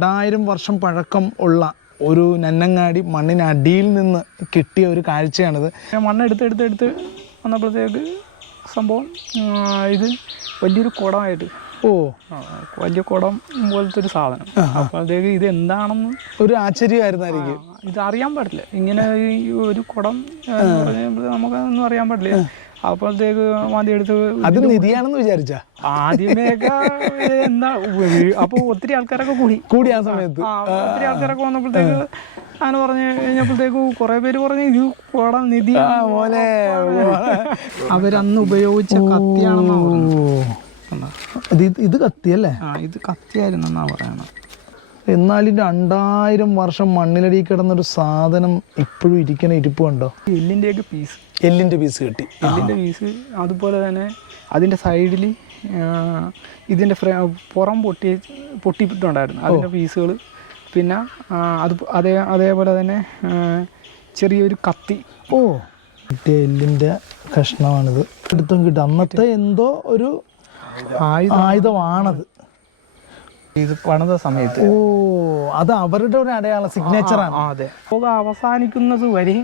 രണ്ടായിരം വർഷം പഴക്കം ഉള്ള ഒരു നന്നങ്ങാടി മണ്ണിനടിയിൽ നിന്ന് കിട്ടിയ ഒരു കാഴ്ചയാണിത്. മണ്ണെടുത്ത് എടുത്ത് എടുത്ത് വന്നപ്പോഴത്തേക്ക് സംഭവം ഇത് വലിയൊരു കുടമായിട്ട്. ഓ. വലിയ കുടം പോലത്തെ ഒരു സാധനം. അപ്പോഴത്തേക്ക് ഇത് എന്താണെന്ന് ഒരു ആശ്ചര്യമായിരുന്നായിരിക്കും. ഇത് അറിയാൻ പാടില്ല. ഇങ്ങനെ ഈ ഒരു കുടം എന്ന് ഒന്നും അറിയാൻ പാടില്ല. അപ്പോഴത്തേക്ക് മതി എടുത്ത് അത് നിധിയാണെന്ന് വിചാരിച്ച? ആദ്യമേയൊക്കെ എന്താ അപ്പൊ ഒത്തിരി ആൾക്കാരൊക്കെ കൂടി. കൂടി ആ സമയത്ത്. ഒത്തിരി ആൾക്കാരൊക്കെ വന്നപ്പോഴത്തേക്ക് അങ്ങനെ പറഞ്ഞു കഴിഞ്ഞപ്പോഴത്തേക്ക് കുറെ പേര് പറഞ്ഞു ഇത് കുടം നിധി മോനെ അവരന്ന് ഉപയോഗിച്ച കത്തിയാണെന്നാ പറഞ്ഞു ഇത് കത്തിയല്ലേ? ആ ഇത് കത്തിയായിരുന്നെന്നാ പറയണത്. എന്നാലും രണ്ടായിരം വർഷം മണ്ണിലടി കിടന്നൊരു സാധനം ഇപ്പോഴും ഇരിക്കണ ഇരിപ്പ് കണ്ടോ? എല്ലിന്റെയൊക്കെ പീസ് എല്ലിന്റെ പീസ് കിട്ടി. എല്ലിന്റെ പീസ് അതുപോലെ തന്നെ അതിന്റെ സൈഡിൽ ഇതിന്റെ ഫ്രേ പുറം പൊട്ടി പൊട്ടിയിട്ടുണ്ടായിരുന്നു. അതിന്റെ പീസുകൾ പിന്നെ അത് അതേ അതേപോലെ തന്നെ ചെറിയൊരു കത്തി. ഓ. കിട്ടിയ എല്ലിന്റെ കഷ്ണമാണിത്. എടുത്തും കിട്ടും. അന്നത്തെ എന്തോ ഒരു ആയുധമാണത്. ഇത് പണിത സമയത്ത്. ഓ അത് അവരുടെ ഒരു അടയാള സിഗ്നേച്ചർ ആണ്. അതെ. പുക അവസാനിക്കുന്നത് വരെ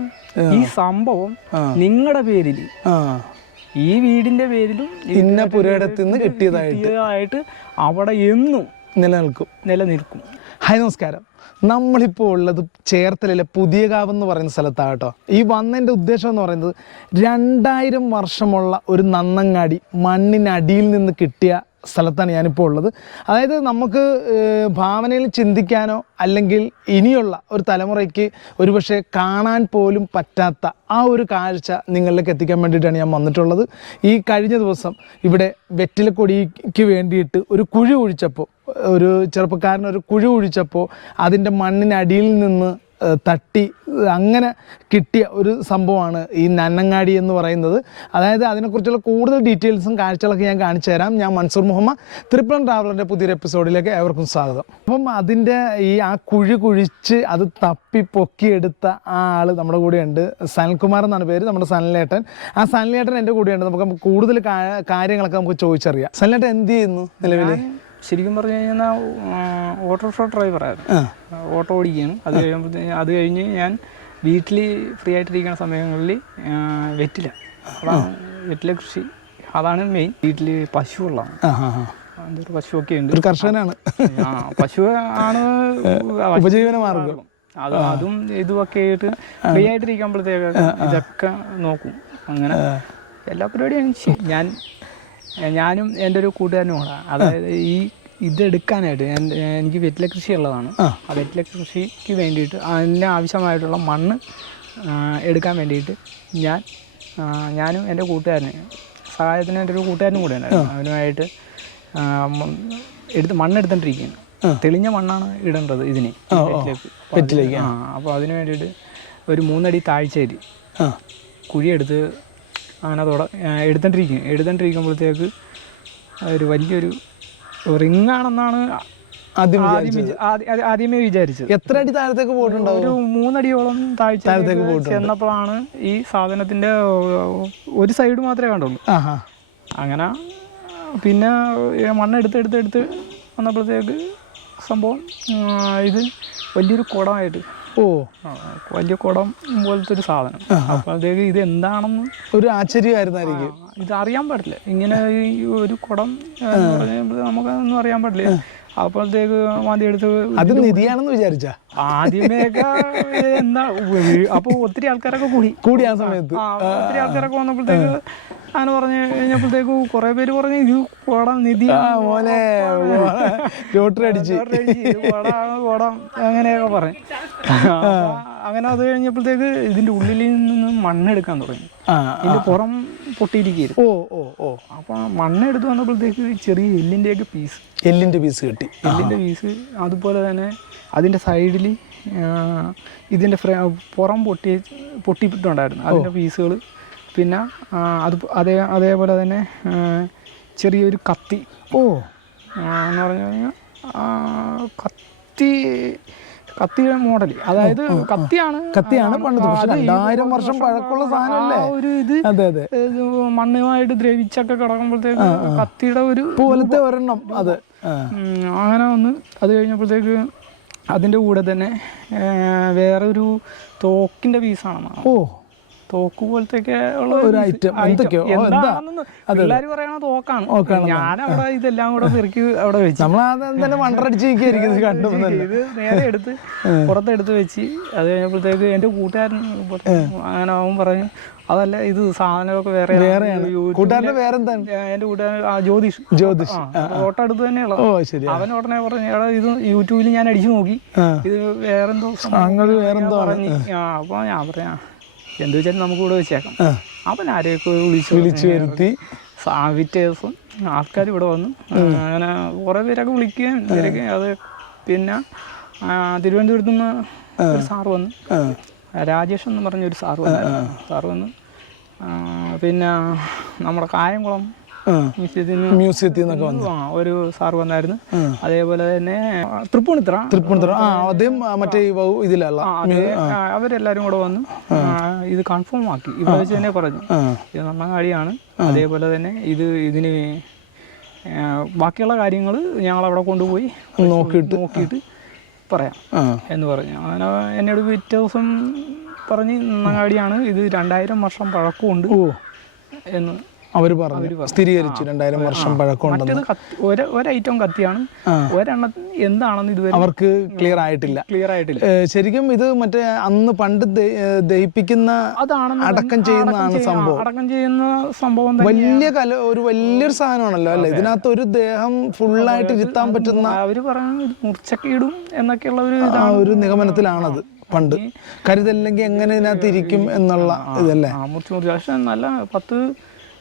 ഈ സംഭവം നിങ്ങളുടെ പേരിൽ. ഈ വീടിന്റെ പേരിലും ഇന്ന പുരയിടത്ത് നിന്ന് കിട്ടിയതായിട്ട്. കിട്ടിയതായിട്ട് അവിടെ എന്നും നിലനിൽക്കും. നിലനിൽക്കും. ഹായ് നമസ്കാരം. നമ്മളിപ്പോൾ ഉള്ളത് ചേർത്തലയിലെ പുതിയകാവ് എന്ന് പറയുന്ന സ്ഥലത്താണ് കേട്ടോ. ഈ വന്നതിന്റെ ഉദ്ദേശം എന്ന് പറയുന്നത് രണ്ടായിരം വർഷമുള്ള ഒരു നന്നങ്ങാടി മണ്ണിനടിയിൽ നിന്ന് കിട്ടിയ സ്ഥലത്താണ് ഞാനിപ്പോൾ ഉള്ളത്. അതായത് നമുക്ക് ഭാവനയിൽ ചിന്തിക്കാനോ അല്ലെങ്കിൽ ഇനിയുള്ള ഒരു തലമുറയ്ക്ക് ഒരുപക്ഷെ കാണാൻ പോലും പറ്റാത്ത ആ ഒരു കാഴ്ച നിങ്ങളിലേക്ക് എത്തിക്കാൻ വേണ്ടിയിട്ടാണ് ഞാൻ വന്നിട്ടുള്ളത്. ഈ കഴിഞ്ഞ ദിവസം ഇവിടെ വെറ്റിലക്കൊടിക്ക് വേണ്ടിയിട്ട് ഒരു കുഴി കുഴിച്ചപ്പോൾ ഒരു ചെറുപ്പക്കാരൻ ഒരു കുഴി കുഴിച്ചപ്പോൾ അതിന്റെ മണ്ണിനടിയിൽ നിന്ന് തട്ടി അങ്ങനെ കിട്ടിയ ഒരു സംഭവമാണ് ഈ നന്നങ്ങാടി എന്ന് പറയുന്നത്. അതായത് അതിനെക്കുറിച്ചുള്ള കൂടുതൽ ഡീറ്റെയിൽസും കാഴ്ചകളൊക്കെ ഞാൻ കാണിച്ചു തരാം. ഞാൻ മൻസൂർ മുഹമ്മദ് ത്രിപ്ലൻ ട്രാവലറിന്റെ പുതിയൊരു എപ്പിസോഡിലേക്ക് ഏവർക്കും സ്വാഗതം. അപ്പം അതിന്റെ ഈ ആ കുഴി കുഴിച്ച് അത് തപ്പി പൊക്കിയെടുത്ത ആ ആൾ നമ്മുടെ കൂടെയുണ്ട്. സനൽകുമാർ എന്നാണ് പേര് നമ്മുടെ സനലേട്ടൻ. ആ സനലേട്ടൻ എന്റെ കൂടെയുണ്ട്. നമുക്ക് കൂടുതൽ കാര്യങ്ങളൊക്കെ നമുക്ക് ചോദിച്ചറിയാം. സനലേട്ടൻ എന്ത് ചെയ്യുന്നു നിലവിൽ ശരിക്കും പറഞ്ഞു കഴിഞ്ഞാൽ ഓട്ടോറിക്ഷ ഡ്രൈവറായിരുന്നു ഓട്ടോ ഓടിക്കുകയാണ്. അത് കഴിയുമ്പോഴത്തേക്ക് അത് കഴിഞ്ഞ് ഞാൻ വീട്ടിൽ ഫ്രീ ആയിട്ടിരിക്കുന്ന സമയങ്ങളിൽ വെറ്റില. വെറ്റില കൃഷി. അതാണ് മെയിൻ. വീട്ടിൽ പശുവുള്ളതാണ് എന്തൊരു പശുവൊക്കെ ഉണ്ട്. ഒരു കർഷകനാണ്. ആ പശു ആണ് ഉപജീവന മാർഗം. അത് അതും ഇതുമൊക്കെ ആയിട്ട് ഫ്രീ ആയിട്ടിരിക്കുമ്പോഴത്തേക്ക് ഇതൊക്കെ നോക്കും. അങ്ങനെ എല്ലാ പരിപാടിയും ഞാൻ ഞാനും എന്റെ ഒരു കൂട്ടുകാരനും കൂടെ. അതായത് ഈ ഇതെടുക്കാനായിട്ട് ഞാൻ എനിക്ക് വെറ്റില കൃഷി ഉള്ളതാണ്. ആ. വെറ്റില കൃഷിക്ക് വേണ്ടിയിട്ട് അതിന് ആവശ്യമായിട്ടുള്ള മണ്ണ് എടുക്കാൻ വേണ്ടിയിട്ട് ഞാൻ ഞാനും എന്റെ കൂട്ടുകാരന് സഹായത്തിന് എന്റെ ഒരു കൂട്ടുകാരനും കൂടെ ഉണ്ടായിരുന്നു. അവനുമായിട്ട് എടുത്ത് മണ്ണെടുത്തോണ്ടിരിക്കുകയാണ്. തെളിഞ്ഞ മണ്ണാണ് ഇടേണ്ടത് ഇതിന് വെറ്റിലേക്ക്. ആ അപ്പോൾ അതിന് വേണ്ടിയിട്ട് ഒരു മൂന്നടി താഴ്ചയിൽ കുഴിയെടുത്ത് അങ്ങനെ തുട എടുത്തോണ്ടിരിക്കും എടുത്തോണ്ടിരിക്കുമ്പോഴത്തേക്ക് ഒരു വലിയൊരു റിങ് ആണെന്നാണ് ആദ്യമേ വിചാരിച്ചത്. എത്ര അടി താഴത്തേക്ക് പോയിട്ടുണ്ടാവും? ഒരു മൂന്നടിയോളം താഴ്ച ചെന്നപ്പോഴാണ് ഈ സാധനത്തിന്റെ ഒരു സൈഡ് മാത്രമേ കണ്ടുള്ളൂ. അങ്ങനെ പിന്നെ മണ്ണ് മണ്ണെടുത്ത് എടുത്ത് എടുത്ത് വന്നപ്പോഴത്തേക്ക് സംഭവം ഇത് വലിയൊരു കുടമായിട്ട് ഓ. വലിയ കുടം പോലത്തെ ഒരു സാധനം. അപ്പോഴത്തേക്ക് ഇത് എന്താണെന്ന് ഒരു ആശ്ചര്യമായിരുന്നായിരിക്കും. ഇത് അറിയാൻ പാടില്ല. ഇങ്ങനെ ഈ ഒരു കുടം നമുക്കൊന്നും അറിയാൻ പാടില്ല. അപ്പോഴത്തേക്ക് മതി എടുത്ത് അത് നിധിയാണെന്ന് വിചാരിച്ച? ആദ്യമേയൊക്കെ എന്താ അപ്പൊ ഒത്തിരി ആൾക്കാരൊക്കെ കൂടി. കൂടി ആ സമയത്ത്. ഒത്തിരി ആൾക്കാരൊക്കെ വന്നപ്പോഴത്തേക്ക് അങ്ങനെ പറഞ്ഞു കഴിഞ്ഞപ്പോഴത്തേക്കും കുറെ പേര് പറഞ്ഞു ഇത് കോടം നിധി. മോനെ ലോട്ടറി അടിച്ച്. കോടാണ് കോടം അങ്ങനെയൊക്കെ പറഞ്ഞു. അങ്ങനെ അത് കഴിഞ്ഞപ്പോഴത്തേക്ക് ഇതിന്റെ ഉള്ളിൽ നിന്ന് മണ്ണെടുക്കാൻ തുടങ്ങി. ഇതിന്റെ പുറം പൊട്ടിയിരിക്കുകയായിരുന്നു. ഓ ഓ ഓ. അപ്പൊ മണ്ണെടുത്ത് വന്നപ്പോഴത്തേക്ക് ചെറിയ എല്ലിന്റെ എല്ലിന്റെയൊക്കെ പീസ്. എല്ലിന്റെ പീസ് കിട്ടി. എല്ലിന്റെ പീസ്. അതുപോലെ തന്നെ അതിന്റെ സൈഡിൽ ഇതിന്റെ ഫ്രെ പുറം പൊട്ടി പൊട്ടിയിട്ടുണ്ടായിരുന്നു. അതിന്റെ പീസുകൾ പിന്നെ അത് അതേ അതേപോലെ തന്നെ ചെറിയൊരു കത്തി. ഓ. എന്ന് പറഞ്ഞു കഴിഞ്ഞാൽ കത്തി കത്തിയുടെ മോഡൽ അതായത് കത്തിയാണ് കത്തിയാണ് പണ്ട് പക്ഷെ രണ്ടായിരം വർഷം പഴക്കമുള്ള സാധനമല്ലേ? ഒരു ഇത് അതെ അതെ. മണ്ണുമായിട്ട് ദ്രവിച്ചൊക്കെ കിടക്കുമ്പോഴത്തേക്ക് കത്തിയുടെ ഒരു പോലത്തെ ഒരെണ്ണം അത്. അങ്ങനെ ഒന്ന് അത് കഴിഞ്ഞപ്പോഴത്തേക്ക് അതിന്റെ കൂടെ തന്നെ വേറൊരു തോക്കിന്റെ പീസാണ് ഓ. തോക്ക് പോലത്തെ ഉള്ള ഒരു ഐറ്റം എന്തൊക്കെയോ? പിള്ളേർ പറയണ തോക്കാണ്. ഞാൻ അവിടെ ഇതെല്ലാം കൂടെ പെറുക്കി അവിടെ വെച്ചു. നമ്മൾ അതെന്തായാലും വണ്ടറടിച്ച് നിൽക്കുകയായിരിക്കും ഇത് കണ്ടു ഇത് നേരെ എടുത്ത് പുറത്തെടുത്ത് വെച്ച് അത് കഴിഞ്ഞപ്പോഴത്തേക്ക് എന്റെ കൂട്ടുകാരൻ അങ്ങനെ അവൻ പറഞ്ഞു അതല്ല ഇത് സാധനമൊക്കെ വേറെ വേറെയാണ്. കൂട്ടുകാരന്റെ പേരെന്താണ്? എന്റെ കൂട്ടുകാരൻ ജ്യോതിഷ്. ജ്യോതിഷ്. ഫോട്ടോ അടുത്ത് തന്നെയുള്ള ഓ ശരി. അവൻ ഉടനെ പറഞ്ഞു എടാ ഇത് യൂട്യൂബിൽ ഞാൻ അടിച്ചു നോക്കി. ഇത് വേറെന്തോ അങ്ങനെ വേറെന്തോ പറഞ്ഞു പറഞ്ഞ്. ആ. അപ്പോൾ ഞാൻ പറയാ എന്ത് വെച്ചാലും നമുക്ക് ഇവിടെ വെച്ചേക്കാം. അവൻ ആരെയൊക്കെ വിളിച്ച് വിളിച്ചു വരുത്തി. സാവിറ്റേഴ്സും ആൾക്കാർ ഇവിടെ വന്നു. അങ്ങനെ കുറേ പേരൊക്കെ വിളിക്കുകയും ഇവരൊക്കെ അത് പിന്നെ തിരുവനന്തപുരത്ത് നിന്ന് ഒരു സാറ് വന്നു. രാജേഷ് എന്ന് പറഞ്ഞൊരു സാറ് വന്നു സാറ് വന്നു. പിന്നെ നമ്മുടെ കായംകുളം മ്യൂസിയത്തിൽ നിന്നൊക്കെ വന്നു. ആ, ഒരു സാർ വന്നായിരുന്നു. അതേപോലെ തന്നെ തൃപ്പൂണിത്തറ. തൃപ്പൂണിത്തറ. ആ അദ്ദേഹം മറ്റേ ഇതിലല്ല. അവരെല്ലാരും കൂടെ വന്നു. ഇത് കൺഫേം ആക്കി. ഇവിടെ വെച്ച് തന്നെ പറഞ്ഞു. ഇത് നന്നങ്ങാടിയാണ് അതേപോലെ തന്നെ ഇത് ഇതിന് ബാക്കിയുള്ള കാര്യങ്ങൾ ഞങ്ങൾ അവിടെ കൊണ്ടുപോയി നോക്കിയിട്ട്. നോക്കിയിട്ട് പറയാം എന്ന് പറഞ്ഞു. അങ്ങനെ എന്നോട് പിറ്റേ ദിവസം പറഞ്ഞ് നന്നാടിയാണ് ഇത് രണ്ടായിരം വർഷം പഴക്കമുണ്ട്. എന്ന് അവർ പറഞ്ഞു സ്ഥിരീകരിച്ചു രണ്ടായിരം വർഷം പഴക്കമുണ്ടെന്ന് ഒരൈറ്റം കത്തിയാണ്. ഒരെണ്ണം എന്താണെന്ന് ഇതുവരെ അവർക്ക് ക്ലിയർ ആയിട്ടില്ല. ക്ലിയർ ആയിട്ടില്ല. ശരിക്കും ഇത് മറ്റേ അന്ന് പണ്ട് ദഹിപ്പിക്കുന്ന അതാണ് അടക്കം ചെയ്യുന്നതാണ് സംഭവം. അടക്കം ചെയ്യുന്ന സംഭവം വലിയ കല ഒരു വലിയൊരു സാധനമാണല്ലോ അല്ലെ? ഇതിനകത്ത് ഒരു ദേഹം ഫുള്ളായിട്ട് ഇരുത്താൻ പറ്റുന്ന അവർ പറയുന്നത് മുറിച്ചക്കീടും എന്നൊക്കെയുള്ള ഒരു ആ ഒരു നിഗമനത്തിലാണത് പണ്ട്. കരുതല്ലെങ്കിൽ എങ്ങനെ ഇതിനകത്ത് ഇരിക്കും എന്നുള്ള ഇതല്ലേ? മുറിച്ച് മുറിച്ച്. പക്ഷെ നല്ല പത്ത്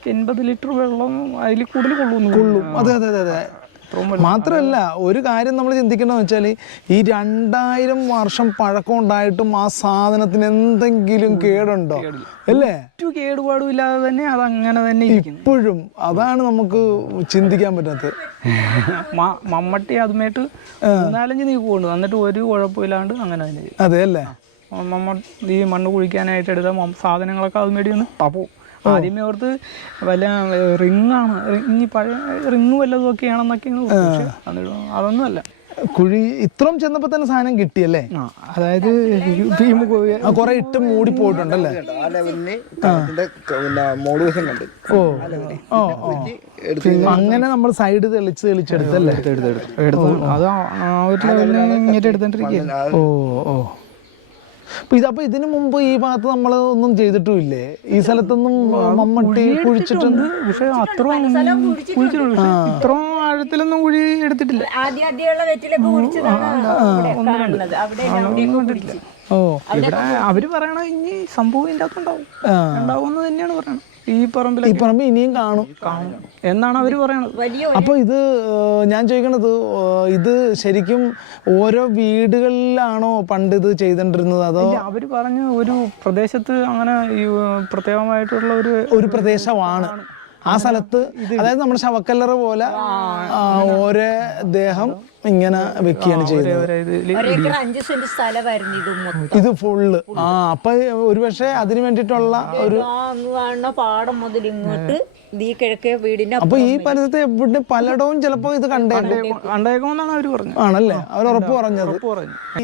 എൺപത് ലിറ്റർ വെള്ളം അതിൽ കൂടുതൽ കൊള്ളുന്നു കൊള്ളും. അതെ അതെ അതെ അതെ. മാത്രമല്ല ഒരു കാര്യം നമ്മൾ ചിന്തിക്കണമെന്ന് വെച്ചാൽ ഈ രണ്ടായിരം വർഷം പഴക്കം ഉണ്ടായിട്ടും ആ സാധനത്തിന് എന്തെങ്കിലും കേടുണ്ടോ? അല്ലേ? കേടുപാടും ഇല്ലാതെ തന്നെ അത് അങ്ങനെ തന്നെ ഇപ്പോഴും അതാണ് നമുക്ക് ചിന്തിക്കാൻ പറ്റാത്തത്. മമ്മട്ടി അതുമായിട്ട് നാലഞ്ച് നീ പോകുന്നു എന്നിട്ട് ഒരു കുഴപ്പമില്ലാണ്ട് അങ്ങനെ തന്നെ. അതെ അല്ലേ? മമ്മ ഈ മണ്ണ് കുഴിക്കാനായിട്ട് എടുത്ത സാധനങ്ങളൊക്കെ അതുമേടി ഒന്ന് തപ്പോ ആദ്യമേ ഓർത്ത് വല്ല ആണ് ഇനി പഴയ റിങ് വല്ലതും ഒക്കെയാണെന്നൊക്കെയാണ് ആണെന്നൊക്കെ അതൊന്നും അല്ല കുഴി ഇത്രയും ചെന്നപ്പോ തന്നെ സാധനം കിട്ടിയല്ലേ? അതായത് കൊറേ ഇട്ട് മൂടി പോയിട്ടുണ്ടല്ലേ? ഓ. അങ്ങനെ നമ്മൾ സൈഡ് തെളിച്ച് തെളിച്ചെടുത്തല്ലേ? എടുത്തു അത് ആ- ഒരു ലെവലിന് എടുത്തോണ്ടിരിക്കുക ഓ ഓ. അപ്പൊ ഇത് അപ്പൊ ഇതിനു മുമ്പ് ഈ ഭാഗത്ത് നമ്മൾ ഒന്നും ചെയ്തിട്ടുമില്ലേ? ഈ സ്ഥലത്തൊന്നും മമ്മട്ടി കുഴിച്ചിട്ടുണ്ട്? പക്ഷെ അത്രയും കുഴിച്ചിട്ടുണ്ട്. ഇത്ര ആഴത്തിലൊന്നും കുഴി എടുത്തിട്ടില്ല. ആദ്യം ആദ്യമുള്ള വെറ്റിലൊക്കെ ഓ ഇവിടെ അവർ പറയണ ഇനി സംഭവം ഇതിന്റെ അകത്തുണ്ടാവും. എന്ന് ഉണ്ടാവും തന്നെയാണ് പറയണത്. ഈ പറമ്പിൽ ഈ പറമ്പ് ഇനിയും കാണും. കാണും. എന്നാണ് അവർ പറയുന്നത് വലിയ അപ്പൊ ഇത് ഞാൻ ചോദിക്കണത് ഇത് ശരിക്കും ഓരോ വീടുകളിലാണോ പണ്ട് ഇത് ചെയ്തോണ്ടിരുന്നത്? അതോ അവർ അവർ പറഞ്ഞു ഒരു പ്രദേശത്ത് അങ്ങനെ ഈ പ്രത്യേകമായിട്ടുള്ള ഒരു ഒരു പ്രദേശമാണ്. ആ സ്ഥലത്ത് അതായത് നമ്മുടെ ശവക്കല്ലറ പോലെ ആ, ഓരോ ദേഹം ഇങ്ങനെ വെക്കുകയാണ് സ്ഥലമായിരുന്നു ഇത് മൊത്തം. ഇത് ഫുള്ള് ആ അപ്പൊ ഒരുപക്ഷെ അതിന് വേണ്ടിട്ടുള്ള ഒരു പാടം മുതൽ ഇങ്ങോട്ട് ഈ കിഴക്കേ വീടിന്റെ അപ്പൊ ഈ പരിസരത്ത് എവിടെ പലയിടവും ചിലപ്പോ ഇത് കണ്ടേക്കും. കണ്ടേക്കുമെന്നാണ് അവർ പറഞ്ഞത്. ആണല്ലേ? അവർ ഉറപ്പ് പറഞ്ഞത്.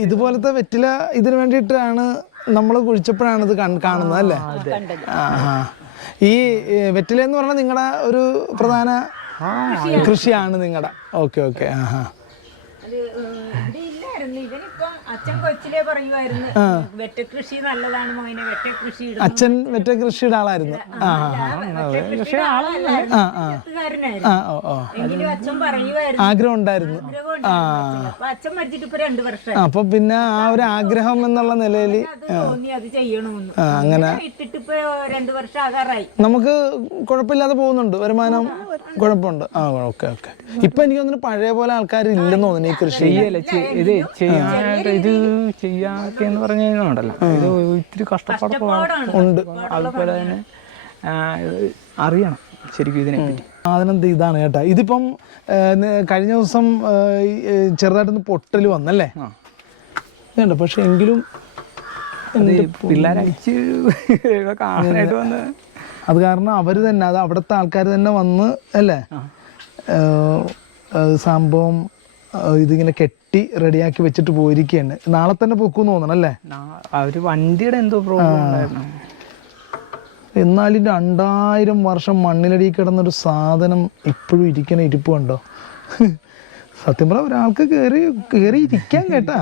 ഇതുപോലത്തെ വെറ്റില ഇതിനു വേണ്ടിയിട്ടാണ് നമ്മൾ കുഴിച്ചപ്പോഴാണ് ഇത് കാണുന്നത് അല്ലേ? കണ്ടത്. ആ ആ. ഈ വെറ്റില എന്ന് പറഞ്ഞാൽ നിങ്ങളുടെ ഒരു പ്രധാന കൃഷിയാണ്. നിങ്ങളുടെ ഓക്കെ ഓക്കെ ആ ആ. അച്ഛൻ കൊച്ചിലെ പറയുമായിരുന്നു നല്ലതാണ് മോനെ അച്ഛൻ വെറ്റ കൃഷിയുടെ ആളായിരുന്നു ആഗ്രഹം ഉണ്ടായിരുന്നു. അപ്പൊ പിന്നെ ആ ഒരു ആഗ്രഹം എന്നുള്ള നിലയിൽ അങ്ങനെ നമുക്ക് കുഴപ്പമില്ലാതെ പോകുന്നുണ്ട്. വരുമാനം. കുഴപ്പമുണ്ട്. ആ ഓക്കെ ഓക്കെ. ഇപ്പൊ എനിക്ക് തോന്നുന്നു പഴയ പോലെ ആൾക്കാർ ഇല്ലെന്ന് തോന്നുന്നു ഈ കൃഷി. ചെയ്യല്ല ഇത് ചെയ്യാനായിട്ട് ഇത് ചെയ്യാനൊക്കെ എന്ന് പറഞ്ഞു കഴിഞ്ഞാൽ ഇത് ഇത്തിരി കഷ്ടപ്പാടൊക്കെ ഉണ്ട്. അതുപോലെ തന്നെ അറിയണം ശരിക്കും ഇതിനെ പറ്റി സാധനം ദേ ഇതാണ് കേട്ടോ? ഇതിപ്പം കഴിഞ്ഞ ദിവസം ചെറുതായിട്ടൊന്ന് പൊട്ടൽ വന്നല്ലേ? ഇതുണ്ട്. പക്ഷെ എങ്കിലും അത് പിള്ളേരയച്ച് കാണാനായിട്ട് വന്ന്? അത് കാരണം അവർ തന്നെ അത് അവിടുത്തെ ആൾക്കാർ തന്നെ വന്ന് അല്ലേ? സംഭവം ഇതിങ്ങനെ കെട്ടി റെഡിയാക്കി വെച്ചിട്ട് പോയിരിക്കുകയാണ് നാളെ തന്നെ പൊക്കും തോന്നണം അല്ലേ? അവർ വണ്ടിയുടെ എന്തോ പ്രോബ്ലം എന്നാലും രണ്ടായിരം വർഷം മണ്ണിലടി കിടന്നൊരു സാധനം ഇപ്പോഴും ഇരിക്കണ ഇരിപ്പ് കണ്ടോ? സത്യം പറഞ്ഞ ഒരാൾക്ക് കയറി കയറി ഇരിക്കാൻ കേട്ടാ.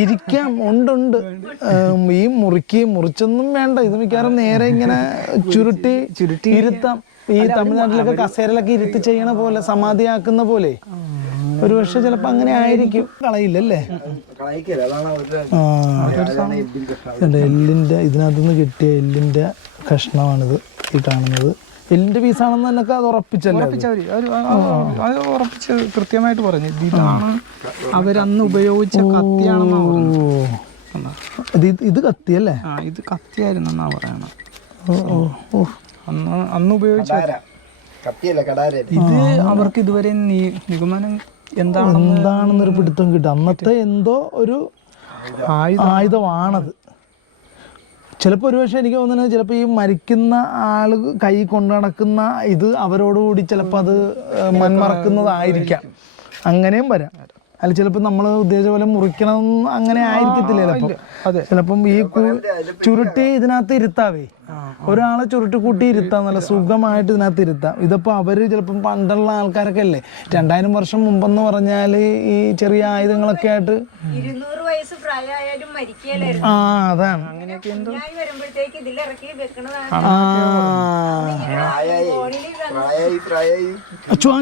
ഇരിക്കാം ഉണ്ടുണ്ട്. ഈ മുറുക്കി മുറിച്ചൊന്നും വേണ്ട. ഇത് മിക്കവാറും നേരെ ഇങ്ങനെ ചുരുട്ടി ചുരുട്ടി ഇരുത്താം. ഈ തമിഴ്നാട്ടിലൊക്കെ കസേരയിലൊക്കെ ഇരുത്തി ചെയ്യണ പോലെ സമാധിയാക്കുന്ന പോലെ. ഒരു പക്ഷെ ചിലപ്പോ അങ്ങനെ ആയിരിക്കും. കളയില്ലല്ലേ? എല്ലിന്റെ ഇതിനകത്ത് നിന്ന് കിട്ടിയ എല്ലിന്റെ കഷ്ണമാണിത് ഈ കാണുന്നത്. എല്ലിന്റെ പീസാണെന്ന് എന്നൊക്കെ അത് ഉറപ്പിച്ചല്ലേ അത്? ഉറപ്പിച്ച് കൃത്യമായിട്ട് പറഞ്ഞു. ഇത് ഇതാണ് അവരന്ന് ഉപയോഗിച്ച കത്തിയാണെന്നാ പറഞ്ഞത് കണ്ടോ? ഇത് ഇത് ഇത് കത്തിയല്ലേ ഇത് കത്തിയായിരുന്നെന്നാ പറയണത്. ഓ ഓ ഓ. അന്ന് അന്ന് ഉപയോഗിച്ച. ഇത് അവർക്ക് ഇതുവരെ നിഗമനം എന്താണ് എന്താണെന്നൊരു പിടുത്തം കിട്ടും. അന്നത്തെ എന്തോ ഒരു ആയുധമാണത്. ചിലപ്പോൾ ഒരുപക്ഷെ എനിക്ക് തോന്നുന്നത് ചിലപ്പോൾ ഈ മരിക്കുന്ന ആൾ കൈ കൊണ്ടു നടക്കുന്ന ഇത് അവരോടുകൂടി ചിലപ്പോൾ അത് മൺമറക്കുന്നതായിരിക്കാം അങ്ങനെയും വരാം. അല്ല ചിലപ്പോൾ നമ്മൾ ഉദ്ദേശിച്ച പോലെ മുറിക്കണം അങ്ങനെ ആയിരിക്കത്തില്ല ചിലപ്പോൾ അതെ. ചിലപ്പം ഈ ചുരുട്ടി ഇതിനകത്ത് ഇരുത്താവേ. ഒരാളെ ചുരുട്ടി കൂട്ടി ഇരുത്താം നല്ല സുഖമായിട്ട് ഇതിനകത്ത് ഇരുത്താം. ഇതിപ്പോ അവർ ചിലപ്പം പണ്ടുള്ള ആൾക്കാരൊക്കെ അല്ലേ? രണ്ടായിരം വർഷം മുമ്പെന്ന് പറഞ്ഞാൽ ഈ ചെറിയ ആയുധങ്ങളൊക്കെ ആയിട്ട് ആ അതാണ്.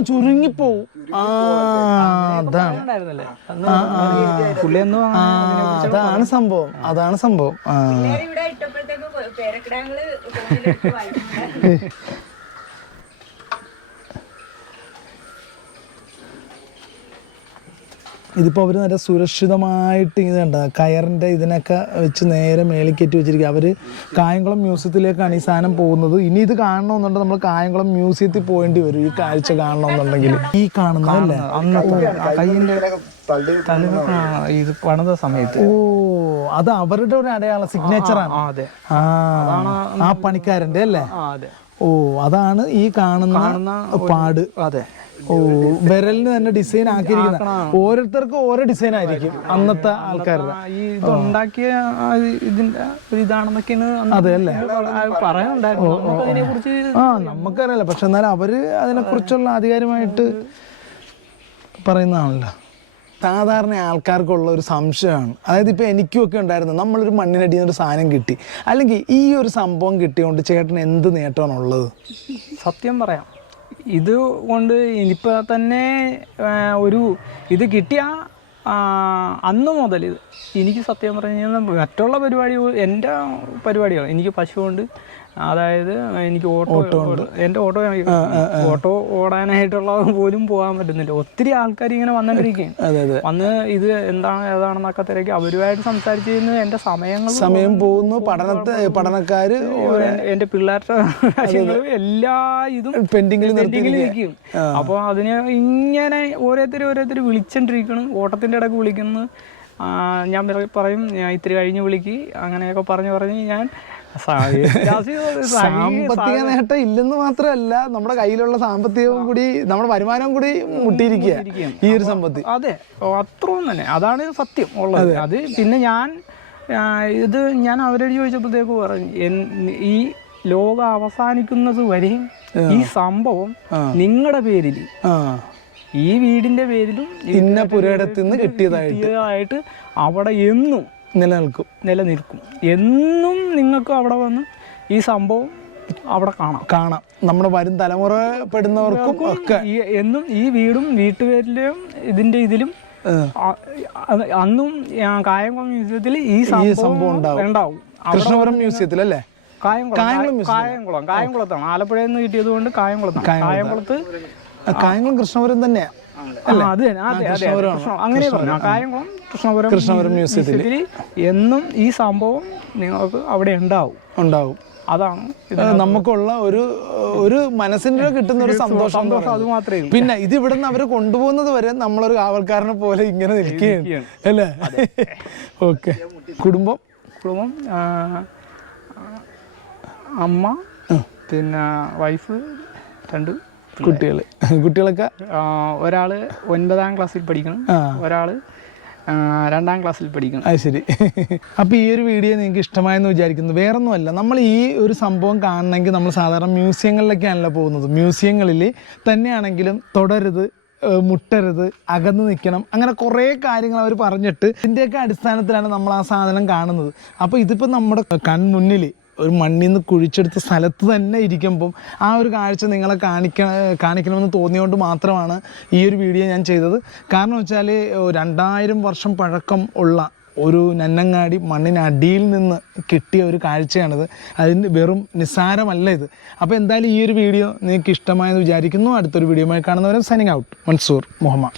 ചുരുങ്ങിപ്പോവും. അതാണ്. സംഭവം. അതാണ് സംഭവം. ആ പിള്ളേർ ഇവിടെ ഇട്ടപ്പോഴത്തേക്ക് കൊ- പേരക്കിടാങ്ങൾ ഫോണിലെടുത്ത് വായിക്കുന്നുണ്ട് ഇതിപ്പോൾ അവർ നല്ല സുരക്ഷിതമായിട്ട് ഇത് കണ്ട കയറിന്റെ ഇതിനൊക്കെ വെച്ച് നേരെ മേളിക്കറ്റി വെച്ചിരിക്കുക അവർ കായംകുളം മ്യൂസിയത്തിലേക്കാണ് ഈ സാധനം പോകുന്നത്. ഇനി ഇത് കാണണമെന്നുണ്ടെങ്കിൽ നമ്മൾ കായംകുളം മ്യൂസിയത്തിൽ പോകേണ്ടി വരും. ഈ കാഴ്ച കാണണമെന്നുണ്ടെങ്കിൽ. ഈ അന്നത്തെ തള്ളി തല ആ, ഇത് പണിത സമയത്ത്. ഓ അത് അവരുടെ ഒരു അടയാള സിഗ്നേച്ചറാണ് അതെ. ആ പണിക്കാരന്റെ അല്ലേ? ഓ അതാണ് ഈ കാണുന്ന കാണുന്ന പാട്. അതെ. ഓ വിരലിന് തന്നെ ഡിസൈൻ ആക്കിയിരിക്കുന്ന ഓരോരുത്തർക്കും ഓരോ ഡിസൈൻ ആയിരിക്കും അന്നത്തെ ആൾക്കാരുടെ. ഈ ഇതുണ്ടാക്കിയ ഇതിന്റെ ഒരു ഇതാണെന്നൊക്കെയാണ് അതെ അല്ലേ? ആ, പറയാനുണ്ടായിരുന്നു കുറിച്ച് ആ നമുക്കറിയില്ല പക്ഷെ എന്നാലും അവർ അതിനെക്കുറിച്ചുള്ള ആധികാരികമായിട്ട് പറയുന്നതാണല്ലോ. സാധാരണ ആൾക്കാർക്കുള്ള ഒരു സംശയമാണ്. അതായത് ഇപ്പോൾ എനിക്കും ഒക്കെ ഉണ്ടായിരുന്നു. നമ്മളൊരു മണ്ണിനടിയിൽ നിന്ന് ഒരു സാധനം കിട്ടി. അല്ലെങ്കിൽ ഈ ഒരു സംഭവം കിട്ടിയോണ്ട് ചേട്ടന് എന്ത് നേട്ടമാണുള്ളത്? സത്യം പറയാം. ഇത് കൊണ്ട് ഇനിയിപ്പോൾ തന്നെ ഒരു ഇത് കിട്ടിയ അന്ന് മുതൽ ഇത്. എനിക്ക് സത്യം പറഞ്ഞു കഴിഞ്ഞാൽ മറ്റുള്ള പരിപാടി എന്റെ പരിപാടികൾ എനിക്ക് പശുവുണ്ട് അതായത് എനിക്ക് ഓട്ടോ എന്റെ ഓട്ടോ ഓട്ടോ ഓടാനായിട്ടുള്ള പോലും പോകാൻ പറ്റുന്നില്ല. ഒത്തിരി ആൾക്കാർ ഇങ്ങനെ വന്നുകൊണ്ടിരിക്കുകയും വന്ന് ഇത് എന്താണ് ഏതാണെന്നൊക്കെ തിരക്കി അവരുമായിട്ട് സംസാരിച്ച് എന്റെ സമയങ്ങൾ സമയം പോകുന്നു പഠനത്തെ പഠനക്കാര് എന്റെ പിള്ളേരുടെ എല്ലാ ഇതും പെൻഡിംഗിൽ പെൻഡിങ്ങിൽ നിൽക്കും അപ്പോൾ അതിന് ഇങ്ങനെ ഓരോരുത്തർ ഓരോരുത്തർ വിളിച്ചോണ്ടിരിക്കണം ഓട്ടത്തിന്റെ ഇടയ്ക്ക് വിളിക്കുന്നു. ഞാൻ പറയും ഞാൻ ഇത്തിരി കഴിഞ്ഞ് വിളിക്ക്. അങ്ങനെയൊക്കെ പറഞ്ഞു പറഞ്ഞ് ഞാൻ സാമ്പത്തിക നേട്ടം ഇല്ലെന്ന് മാത്രമല്ല നമ്മുടെ കയ്യിലുള്ള സാമ്പത്തികവും കൂടി നമ്മുടെ വരുമാനവും കൂടി മുട്ടിയിരിക്കുക ഈ ഒരു സമ്പത്ത്. അതെ അത്രയും തന്നെ. അതാണ് സത്യം ഉള്ളത്. അത്. പിന്നെ ഞാൻ ഇത് ഞാൻ അവരോട് ചോദിച്ചപ്പോഴത്തേക്ക് പറഞ്ഞു ഈ ലോകം അവസാനിക്കുന്നത് വരെയും ഈ സംഭവം നിങ്ങളുടെ പേരിൽ ഈ വീടിന്റെ പേരിലും ഇന്ന പുരയിടത്തിൽ നിന്ന് കിട്ടിയതായിട്ട്. കിട്ടിയതായിട്ട് അവിടെ എന്നും നിലനിൽക്കും നിലനിൽക്കും. എന്നും നിങ്ങൾക്ക് അവിടെ വന്ന് ഈ സംഭവം അവിടെ കാണാം. കാണാം. നമ്മുടെ വരും തലമുറ ഒക്കെ. എന്നും ഈ വീടും വീട്ടുപേരിലും ഇതിന്റെ ഇതിലും അന്നും കായംകുളം മ്യൂസിയത്തിൽ ഈ സംഭവം ഉണ്ടാവും. കൃഷ്ണപുരം മ്യൂസിയത്തിൽ അല്ലേ? കായംകുളം കായംകുളം കായംകുളത്താണ്. ആലപ്പുഴയിൽ നിന്ന് കിട്ടിയത് കൊണ്ട് കായംകുളത്താണ്. കായംകുളത്ത്. കായംകുളം കൃഷ്ണപുരം തന്നെ ആ, അത് തന്നെ. അതെ. അങ്ങനെ പറഞ്ഞു ആ, കായംകുളം കൃഷ്ണപുരം കൃഷ്ണപുരം മ്യൂസിയത്തിൽ എന്നും ഈ സംഭവം നിങ്ങൾക്ക് അവിടെ ഉണ്ടാവും. ഉണ്ടാവും. അതാണ് നമുക്കുള്ള ഒരു ഒരു മനസ്സിന് കിട്ടുന്ന ഒരു സന്തോഷം സന്തോഷം അത് മാത്രമേ ഉള്ളൂ. പിന്നെ ഇത് ഇവിടുന്ന് അവർ കൊണ്ടുപോകുന്നത് വരെ നമ്മളൊരു കാവൽക്കാരനെ പോലെ ഇങ്ങനെ നിൽക്കുകയാണ്. അല്ലേ? ഓക്കെ. കുടുംബം? കുടുംബം അമ്മ പിന്നെ വൈഫ് രണ്ട് കുട്ടികൾ കുട്ടികളൊക്കെ? ഒരാൾ ഒൻപതാം ക്ലാസ്സിൽ പഠിക്കണം ഒരാൾ ഒരാൾ രണ്ടാം ക്ലാസ്സിൽ പഠിക്കണം. അത് ശരി. അപ്പോൾ ഈ ഒരു വീഡിയോ നിങ്ങൾക്ക് ഇഷ്ടമായെന്ന് വിചാരിക്കുന്നു. വേറൊന്നുമല്ല നമ്മൾ ഈ ഒരു സംഭവം കാണണമെങ്കിൽ നമ്മൾ സാധാരണ മ്യൂസിയങ്ങളിലൊക്കെയാണല്ലോ പോകുന്നത്. മ്യൂസിയങ്ങളിൽ തന്നെയാണെങ്കിലും തുടരുത് മുട്ടരുത് അകന്ന് നിൽക്കണം അങ്ങനെ കുറേ കാര്യങ്ങൾ അവർ പറഞ്ഞിട്ട് ഇതിന്റെയൊക്കെ അടിസ്ഥാനത്തിലാണ് നമ്മൾ ആ സാധനം കാണുന്നത്. അപ്പോൾ ഇതിപ്പോൾ നമ്മുടെ കൺമുന്നിൽ ഒരു മണ്ണിൽ നിന്ന് കുഴിച്ചെടുത്ത സ്ഥലത്ത് തന്നെ ഇരിക്കുമ്പം ആ ഒരു കാഴ്ച നിങ്ങളെ കാണിക്ക കാണിക്കണമെന്ന് തോന്നിയോണ്ട് മാത്രമാണ് ഈ ഒരു വീഡിയോ ഞാൻ ചെയ്തത്. കാരണം വെച്ചാൽ രണ്ടായിരം വർഷം പഴക്കം ഉള്ള ഒരു നന്നങ്ങാടി മണ്ണിനടിയിൽ നിന്ന് കിട്ടിയ ഒരു കാഴ്ചയാണിത്. അതിന് വെറും നിസ്സാരമല്ല ഇത്. അപ്പോൾ എന്തായാലും ഈ ഒരു വീഡിയോ നിങ്ങൾക്ക് ഇഷ്ടമായെന്ന് വിചാരിക്കുന്നു. അടുത്തൊരു വീഡിയോയുമായി കാണുന്നവരെ സൈനിങ് ഔട്ട് മൻസൂർ മുഹമ്മദ്.